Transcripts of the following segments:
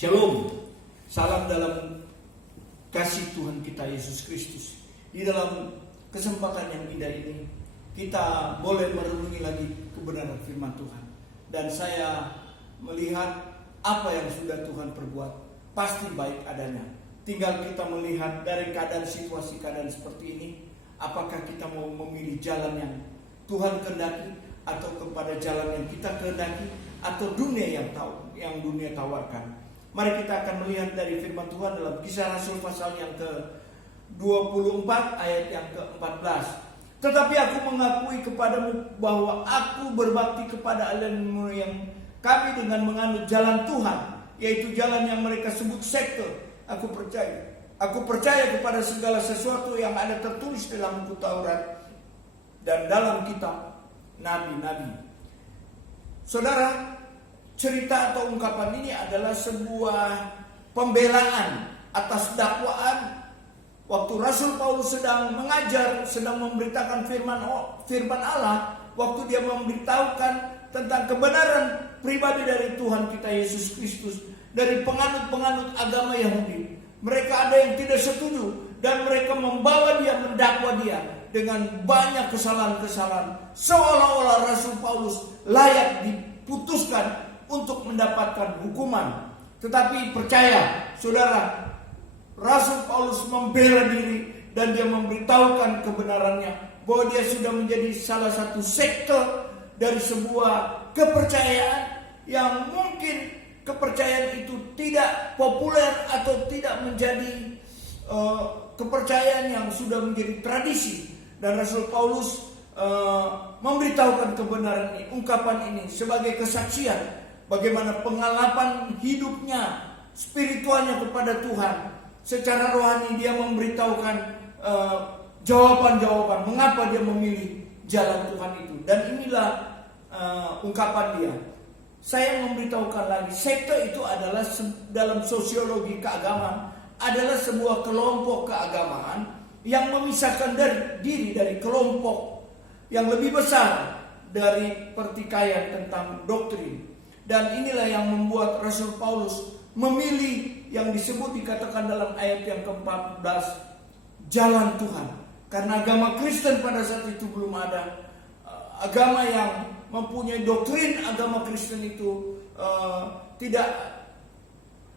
Shalom, salam dalam kasih Tuhan kita Yesus Kristus. Di dalam kesempatan yang indah ini, kita boleh merenungi lagi kebenaran firman Tuhan. Dan saya melihat apa yang sudah Tuhan perbuat, pasti baik adanya. Tinggal kita melihat dari keadaan keadaan seperti ini, apakah kita mau memilih jalan yang Tuhan kehendaki, atau kepada jalan yang kita kehendaki, atau dunia yang dunia tawarkan. Mari kita akan melihat dari firman Tuhan dalam Kisah Rasul pasal yang ke-24 ayat yang ke-14. Tetapi aku mengakui kepadamu bahwa aku berbakti kepada alianmu yang kami dengan menganut jalan Tuhan, yaitu jalan yang mereka sebut sekte. Aku percaya kepada segala sesuatu yang ada tertulis dalam buku Taurat dan dalam kitab nabi-nabi. Saudara, cerita atau ungkapan ini adalah sebuah pembelaan atas dakwaan waktu Rasul Paulus sedang mengajar, sedang memberitakan firman Allah, waktu dia memberitahukan tentang kebenaran pribadi dari Tuhan kita Yesus Kristus, dari penganut-penganut agama Yahudi. Mereka ada yang tidak setuju dan mereka membawa dia, mendakwa dia dengan banyak kesalahan-kesalahan, seolah-olah Rasul Paulus layak diputuskan untuk mendapatkan hukuman. Tetapi percaya, saudara, Rasul Paulus membela diri dan dia memberitahukan kebenarannya bahwa dia sudah menjadi salah satu sekte dari sebuah kepercayaan yang mungkin kepercayaan itu tidak populer atau tidak menjadi kepercayaan yang sudah menjadi tradisi. Dan Rasul Paulus memberitahukan kebenaran ini, ungkapan ini sebagai kesaksian bagaimana pengalaman hidupnya, spiritualnya kepada Tuhan. Secara rohani dia memberitahukan jawaban-jawaban mengapa dia memilih jalan Tuhan itu. Dan inilah ungkapan dia. Saya memberitahukan lagi, sekte itu adalah dalam sosiologi keagamaan adalah sebuah kelompok keagamaan yang memisahkan diri dari kelompok yang lebih besar dari pertikaian tentang doktrin. Dan inilah yang membuat Rasul Paulus memilih yang dikatakan dalam ayat yang ke-14, jalan Tuhan. Karena agama Kristen pada saat itu belum ada. Agama yang mempunyai doktrin agama Kristen itu tidak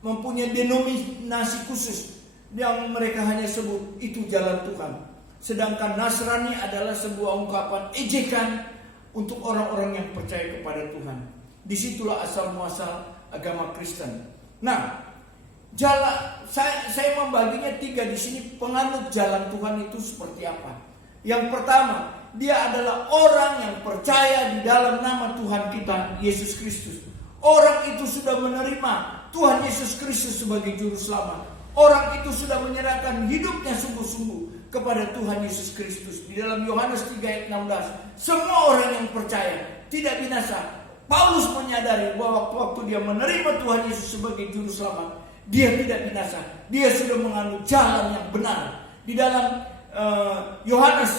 mempunyai denominasi khusus yang mereka hanya sebut itu jalan Tuhan. Sedangkan Nasrani adalah sebuah ungkapan ejekan untuk orang-orang yang percaya kepada Tuhan. Disitulah asal muasal agama Kristen. Nah, saya membaginya 3 di sini. Penganut jalan Tuhan itu seperti apa? Yang pertama, dia adalah orang yang percaya di dalam nama Tuhan kita Yesus Kristus. Orang itu sudah menerima Tuhan Yesus Kristus sebagai juru selamat. Orang itu sudah menyerahkan hidupnya sungguh-sungguh kepada Tuhan Yesus Kristus. Di dalam Yohanes 3 ayat 16, semua orang yang percaya tidak binasa. Paulus menyadari bahwa waktu dia menerima Tuhan Yesus sebagai juru selamat, dia tidak binasa. Dia sudah menganut jalan yang benar. Di dalam Yohanes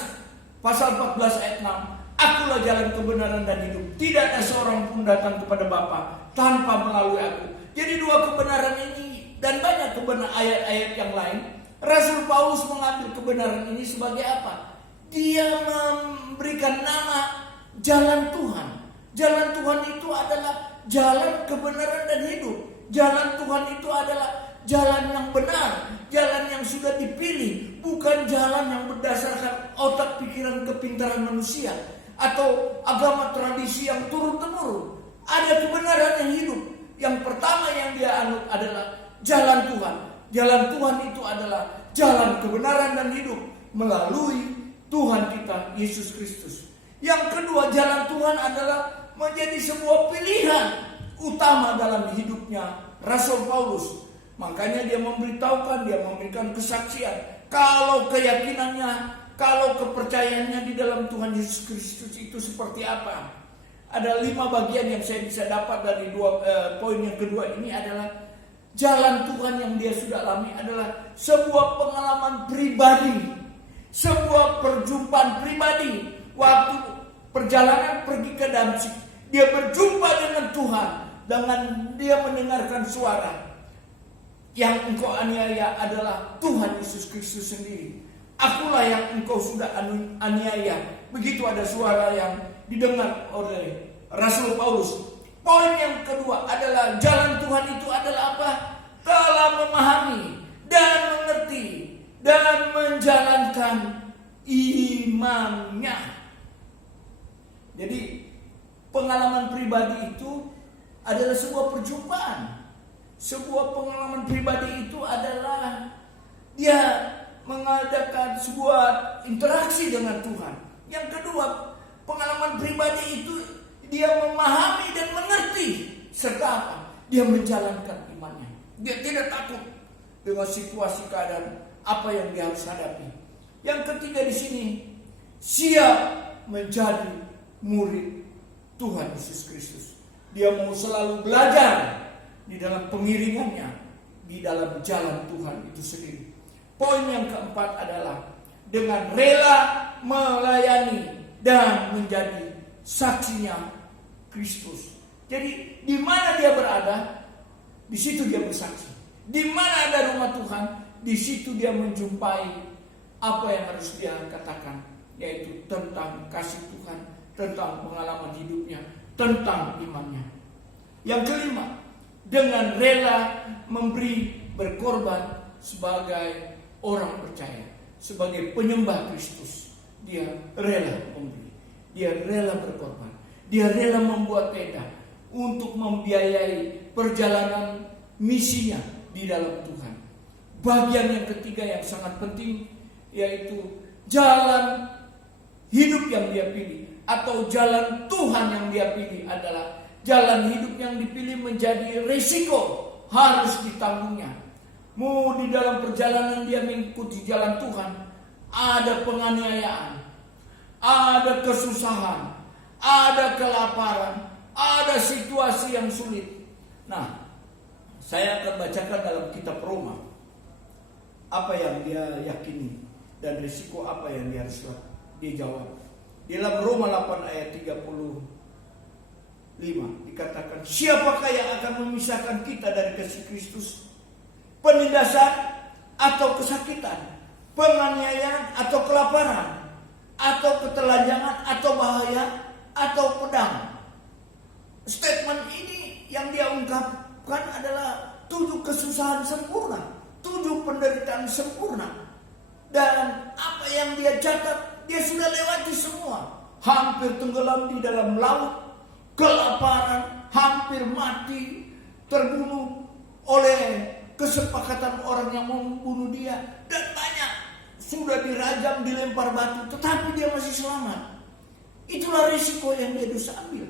pasal 14 ayat 6, akulah jalan kebenaran dan hidup. Tidak ada seorang pun datang kepada Bapa tanpa melalui aku. Jadi 2 kebenaran ini dan banyak kebenaran ayat-ayat yang lain. Rasul Paulus mengambil kebenaran ini sebagai apa? Dia memberikan nama jalan Tuhan. Jalan Tuhan itu adalah jalan kebenaran dan hidup. Jalan Tuhan itu adalah jalan yang benar, jalan yang sudah dipilih, bukan jalan yang berdasarkan otak pikiran kepintaran manusia atau agama tradisi yang turun-temurun. Ada kebenaran yang hidup. Yang pertama yang dia anut adalah jalan Tuhan. Jalan Tuhan itu adalah jalan kebenaran dan hidup melalui Tuhan kita Yesus Kristus. Yang kedua, jalan Tuhan adalah menjadi sebuah pilihan utama dalam hidupnya Rasul Paulus. Makanya dia memberitahukan, dia memberikan kesaksian kalau keyakinannya, kalau kepercayaannya di dalam Tuhan Yesus Kristus itu seperti apa. Ada 5 bagian yang saya bisa dapat dari poin yang kedua ini adalah jalan Tuhan yang dia sudah alami adalah sebuah pengalaman pribadi, sebuah perjumpaan pribadi. Waktu perjalanan pergi ke Damsyik, dia berjumpa dengan Tuhan, dengan dia mendengarkan suara. yang engkau aniaya adalah Tuhan Yesus Kristus sendiri. Akulah yang engkau sudah aniaya. Begitu ada suara yang didengar oleh Rasul Paulus. Poin yang kedua adalah jalan Tuhan itu adalah apa? Telah memahami dan mengerti dan menjalankan imannya. Jadi pengalaman pribadi itu adalah sebuah perjumpaan. Sebuah pengalaman pribadi itu adalah dia mengadakan sebuah interaksi dengan Tuhan. Yang kedua, pengalaman pribadi itu dia memahami dan mengerti serta apa? Dia menjalankan imannya. Dia tidak takut dengan situasi keadaan apa yang dia harus hadapi. Yang ketiga di sini, siap menjadi murid Tuhan Yesus Kristus. Dia mau selalu belajar di dalam pengiringannya, di dalam jalan Tuhan itu sendiri. Poin yang keempat adalah dengan rela melayani dan menjadi saksinya Kristus. Jadi di mana dia berada, di situ dia bersaksi. Di mana ada rumah Tuhan, di situ dia menjumpai apa yang harus dia katakan, yaitu tentang kasih Tuhan, tentang pengalaman hidupnya, tentang imannya. Yang kelima, dengan rela memberi berkorban sebagai orang percaya, sebagai penyembah Kristus. Dia rela memberi, dia rela berkorban, dia rela membuat tenda untuk membiayai perjalanan misinya di dalam Tuhan. Bagian yang ketiga yang sangat penting, yaitu jalan hidup yang dia pilih atau jalan Tuhan yang dia pilih adalah jalan hidup yang dipilih menjadi risiko harus ditanggungnya. Mau di dalam perjalanan dia mengikuti jalan Tuhan, ada penganiayaan, ada kesusahan, ada kelaparan, ada situasi yang sulit. Nah, saya akan bacakan dalam kitab Roma apa yang dia yakini dan risiko apa yang dia harus dijawab. Di dalam Roma 8 ayat 35 dikatakan, siapakah yang akan memisahkan kita dari kasih Kristus? Penindasan atau kesakitan, penganiayaan atau kelaparan, atau ketelanjangan, atau bahaya, atau pedang. Statement ini yang dia ungkapkan adalah 7 kesusahan sempurna, 7 penderitaan sempurna. Dan apa yang dia catat, dia sudah lewati semua. Hampir tenggelam di dalam laut, kelaparan, hampir mati, terbunuh oleh kesepakatan orang yang membunuh dia, dan banyak sudah dirajam, dilempar batu, tetapi dia masih selamat. Itulah risiko yang dia harus ambil.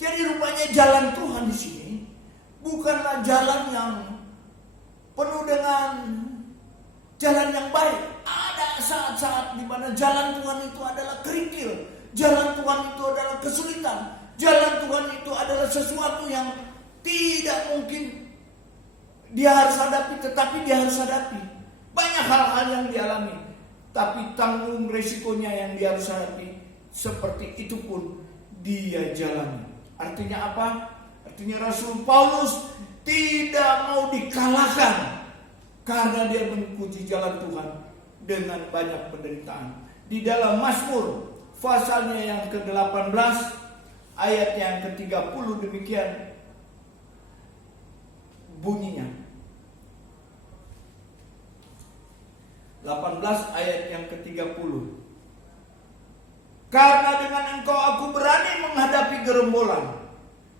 Jadi rupanya jalan Tuhan di sini bukanlah jalan yang penuh dengan jalan yang baik. Ada saat-saat di mana jalan Tuhan itu adalah kerikil, jalan Tuhan itu adalah kesulitan, jalan Tuhan itu adalah sesuatu yang tidak mungkin dia harus hadapi, tetapi dia harus hadapi. Banyak hal-hal yang dialami, tapi tanggung resikonya yang dia harus hadapi. Seperti itu pun dia jalani. Artinya apa? Artinya Rasul Paulus tidak mau dikalahkan karena dia mengikuti jalan Tuhan dengan banyak penderitaan. Di dalam Mazmur pasalnya yang ke-18 ayat yang ke-30 demikian bunyinya. 18 ayat yang ke-30. Karena dengan engkau aku berani menghadapi gerombolan,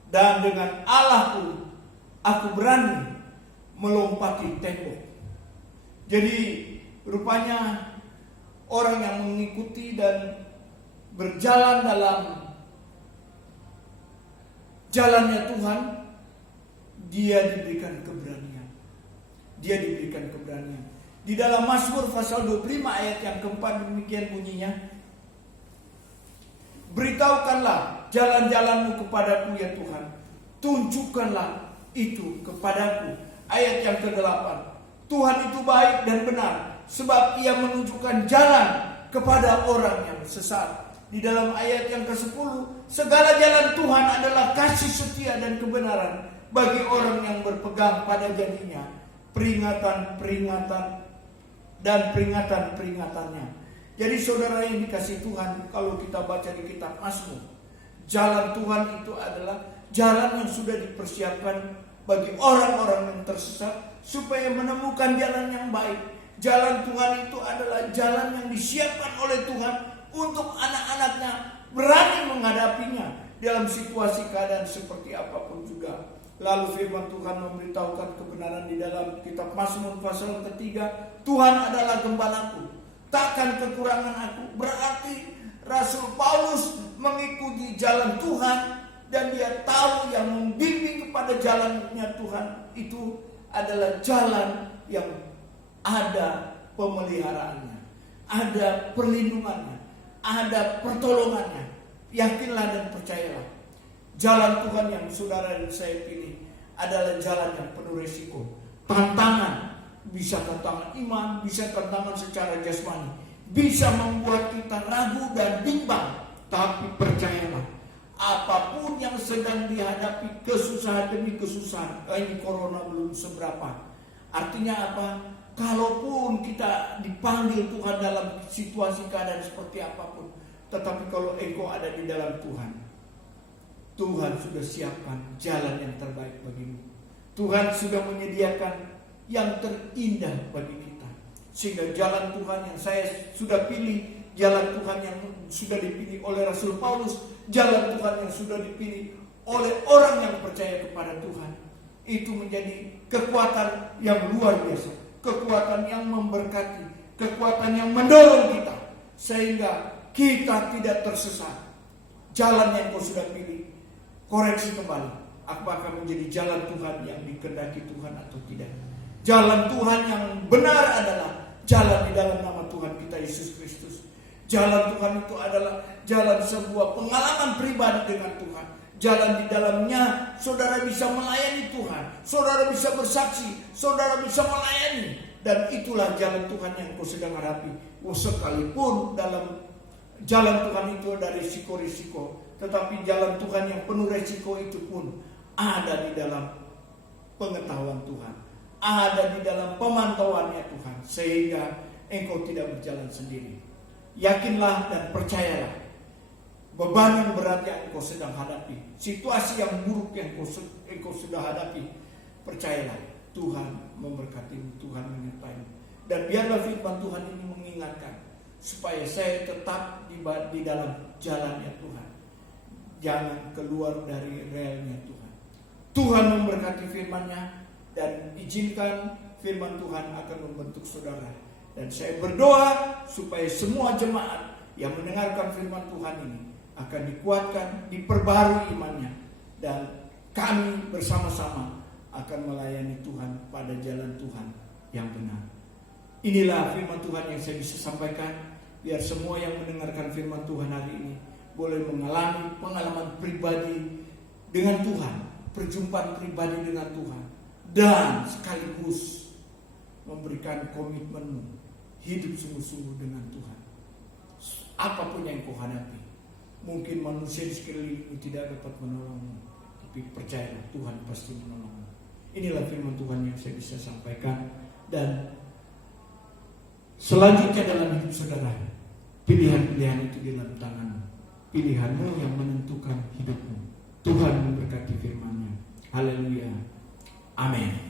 dan dengan Allahku aku berani melompati tembok. Jadi rupanya orang yang mengikuti dan berjalan dalam jalannya Tuhan, dia diberikan keberanian. Dia diberikan keberanian. Di dalam Mazmur pasal 25 ayat yang keempat demikian bunyinya. Beritahukanlah jalan-jalanmu kepadaku ya Tuhan. Tunjukkanlah itu kepadaku. Ayat yang ke-8. Tuhan itu baik dan benar, sebab ia menunjukkan jalan kepada orang yang sesat. Di dalam ayat yang ke-10, segala jalan Tuhan adalah kasih setia dan kebenaran bagi orang yang berpegang pada janjinya. peringatan-peringatan dan peringatan-peringatannya. Jadi saudara yang dikasih Tuhan, kalau kita baca di kitab Mazmur, jalan Tuhan itu adalah jalan yang sudah dipersiapkan bagi orang-orang yang tersesat supaya menemukan jalan yang baik. Jalan Tuhan itu adalah jalan yang disiapkan oleh Tuhan untuk anak-anaknya berani menghadapinya dalam situasi keadaan seperti apapun juga. Lalu firman Tuhan memberitahukan kebenaran di dalam kitab Mazmur pasal ketiga, Tuhan adalah gembalaku, takkan kekurangan aku. Berarti Rasul Paulus mengikuti jalan Tuhan dan dia tahu yang membimbing kepada jalannya Tuhan itu adalah jalan yang ada pemeliharaannya, ada perlindungannya, ada pertolongannya. Yakinlah dan percayalah, jalan Tuhan yang saudara dan saya pilih adalah jalan yang penuh resiko, tantangan, bisa tantangan iman, bisa tantangan secara jasmani, bisa membuat kita ragu dan bimbang. Tapi percayalah, apapun yang sedang dihadapi, kesusahan demi kesusahan, ini corona belum seberapa. Artinya apa? Kalaupun kita dipanggil Tuhan dalam situasi keadaan seperti apapun, tetapi kalau engkau ada di dalam Tuhan, Tuhan sudah siapkan jalan yang terbaik bagimu. Tuhan sudah menyediakan yang terindah bagi kita. Sehingga jalan Tuhan yang saya sudah pilih, jalan Tuhan yang sudah dipilih oleh Rasul Paulus, jalan Tuhan yang sudah dipilih oleh orang yang percaya kepada Tuhan, itu menjadi kekuatan yang luar biasa, kekuatan yang memberkati, kekuatan yang mendorong kita sehingga kita tidak tersesat. Jalan yang kau sudah pilih, koreksi kembali, apakah menjadi jalan Tuhan yang dikehendaki Tuhan atau tidak. Jalan Tuhan yang benar adalah jalan di dalam nama Tuhan kita Yesus Kristus. Jalan Tuhan itu adalah jalan sebuah pengalaman pribadi dengan Tuhan. Jalan di dalamnya saudara bisa melayani Tuhan, saudara bisa bersaksi, saudara bisa melayani. Dan itulah jalan Tuhan yang kau sedang hadapi. Sekalipun dalam jalan Tuhan itu ada risiko-risiko, tetapi jalan Tuhan yang penuh risiko itu pun ada di dalam pengetahuan Tuhan, ada di dalam pemantauannya Tuhan, sehingga engkau tidak berjalan sendiri. Yakinlah dan percayalah, beban yang berat yang engkau sedang hadapi, situasi yang buruk yang engkau sudah hadapi, percayalah Tuhan memberkatimu, Tuhan menyertaimu. Dan biarlah firman Tuhan ini mengingatkan supaya saya tetap di dalam jalannya Tuhan, jangan keluar dari relnya Tuhan. Tuhan memberkati firman-Nya dan izinkan firman Tuhan akan membentuk saudara. Dan saya berdoa supaya semua jemaat yang mendengarkan firman Tuhan ini akan dikuatkan, diperbarui imannya, dan kami bersama-sama akan melayani Tuhan pada jalan Tuhan yang benar. Inilah firman Tuhan yang saya bisa sampaikan. Biar semua yang mendengarkan firman Tuhan hari ini boleh mengalami pengalaman pribadi dengan Tuhan, perjumpaan pribadi dengan Tuhan, dan sekaligus memberikan komitmenmu hidup sungguh-sungguh dengan Tuhan. Apapun yang kau hadapi, mungkin manusia di sekelilingmu tidak dapat menolongmu, tapi percayalah Tuhan pasti menolongmu. Inilah firman Tuhan yang saya bisa sampaikan. Dan selanjutnya dalam hidup saudara, pilihan-pilihan itu di dalam tanganmu. Pilihanmu yang menentukan hidupmu. Tuhan memberkati firman-Nya. Haleluya. Amin.